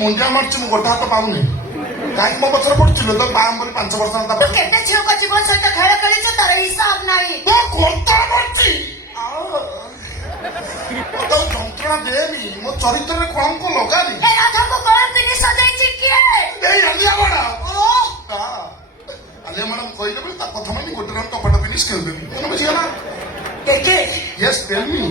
ମୁଣ୍ଡିଆ ମାରୁଛି ମୁଁ ଗୋଟେ ହାତ ପାଉନି କାହିଁକି ମୋ ପଛରେ ପଡୁଥିଲୁ ତ ବାମ ବୋଲି 5 ବର୍ଷ ହେଲା ତୁ କେତେ ଝିଅଙ୍କ ଜୀବନ ସହିତ ଖେଳ ଖେଳିଛୁ ତାର ହିସାବ ନାହିଁ। ମୁଁ କୋଟା କରୁଛି ତ ଯନ୍ତ୍ରଣା ଦେନି ମୋ ଚରିତ୍ରରେ କଳଙ୍କ ଲଗାନି। ଏ ରାଧାକୁ କଣ ପିନି ସଜାଇଛି କିଏ? ଏଇ ଆଲିଆ ମ୍ୟାଡାମ ଆଲିଆ ମ୍ୟାଡାମ କହିଲେ ବୋଲି ତା କଥା ମାନେ ଗୋଟେ ରଙ୍ଗ କପଡ଼ା ପିନ୍ଧି ଖେଳିଦେବି ମନେ ବୁଝିଗଲା। କେ ୟେସ୍ ଟେଲ୍ ମି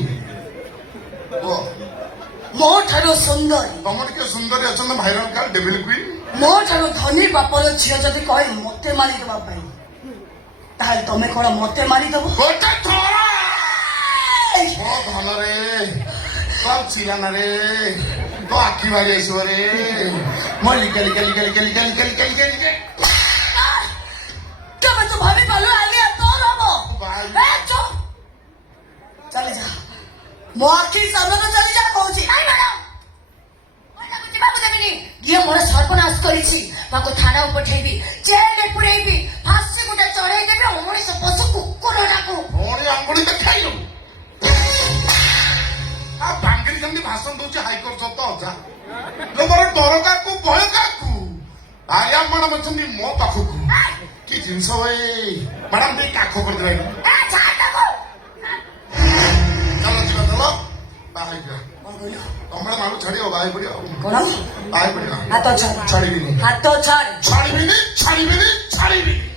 ମୋ ଠାରୁ ସୁନ୍ଦରୀ ତମ ଟିକେ ସୁନ୍ଦରୀ ଅଛନ୍ତି ଭାଇରାଲ କାର୍ଡ ଡେଭିଲ କ୍ୱିନ୍। ମୋ ଠାରୁ ଧନୀ ବାପର ଝିଅ ଯଦି କହେ ମତେ ମାରିଦେବା ପାଇଁ ତାହେଲେ ତମେ କଣ ମତେ ମାରିଦବ? ଗୋଟେ ଥର ମୋ ଧନରେ ତ ଚିରାନାରେ ତ ଆଖି ବାହାରି ଆସିବ ରେ ମୋ লিকা লিকা লিকা লিকা লিকা লিকা লিକା লিକା লিକା କେବେ ତୁ ଭାବି ପାରିଲୁ ଆଲିଆ ତୋର ହବ? ଭାଇ ଚାଲି ଯା ମୋ ଆଖି ସାମ୍ନାକୁ ଚାଲି ଯା କହୁଛି। ଯିବାକୁ ଦେବିନି। ଯିଏ ମୋର ସର୍ବନାଶ କରିଛି ତାକୁ ଥାନାକୁ ପଠେଇବି, ଜେଲରେ ପୁରେଇବି, ଫାଶୀ ଗୋଟେ ଚଢେଇ ଦେବି। ମଣିଷ ପଶୁ କୁକୁରଟାକୁ ଭଉଣୀ ଆଙ୍ଗୁଳି ଦେଖାଇଲୁ ଆଉ ବାଙ୍ଗିରି କେମିତି ଭାଷଣ ଦଉଛି ହାଇକୋର୍ଟ ସତ ଅଜା ମୋର ଡର କାହାକୁ ଭୟ କାହାକୁ। ଆଲିଆ ମ୍ୟାଡାମ ଅଛନ୍ତି ମୋ ପାଖକୁ କି ଜିନିଷ ଭାଇ ମ୍ୟାଡାମ ଟିକେ କାଖ କରିଦେବେ ଚାଲ ଯିବା ଚାଲ ବାହାରି ଯିବା ତମେ ମାଲୁ ଛାଡିବ ବାହାରି ପଡିବ କଣ ବାହାରି ପଡିବ ହାତ ଛାଡ ଛାଡିବିନି ହାତ ଛାଡ ଛାଡିବିନି ଛାଡିବିନି ଛାଡିବିନି